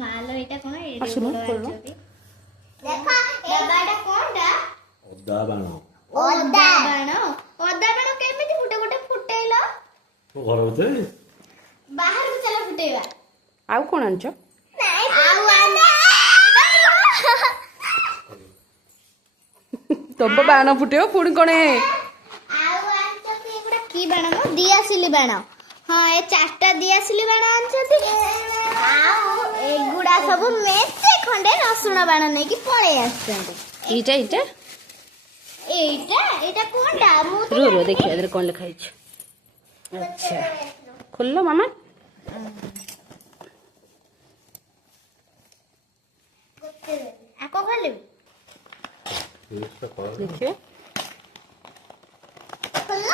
ମାଲୋ ଏଇଟା କଣ ଆସୁନୁ ଖୋଲ। ଦେଖ ଡବାଟା କୋନଟା? ଅଦା ବାଣ। ଅଦା ବାଣ। ଅଦା ବାଣ କେମିତି ଗୋଟେ ଫୁଟେଇଲ? ଘର ଭିତରେ ବାହାରକୁ ଚାଲ ଫୁଟେଇବା। ଆଉ କଣ ଆଣିଛ? ତବ ବାଣ ଫୁଟେଇବ ପୁଣି କଣ? କି ବାଣ ମ? ଦିଆସିଲି ବାଣ। ହଁ ଏ 4ଟା ଦିଆସିଲି ବାଣ ଆଣିଛନ୍ତି। ଆଉ ଏଗୁଡା ସବୁ ମେଞ୍ଚେ ଖଣ୍ଡେ ରସୁଣ ବାଣ ନେଇକି ପଳେଇ ଆସିଛନ୍ତି। ଏଇଟା ଏଇଟା କୋନଟା? ମୁଁ ତ ରୁହ ଦେଖିବା ଏଥିରେ କଣ ଲେଖା ହେଇଛି। ଆଚ୍ଛା ଖୋଲିଲ ମାମା। ଆକୁ ଖୋଲିବି। ଦେଖିବେ ଖୋଲିଲ।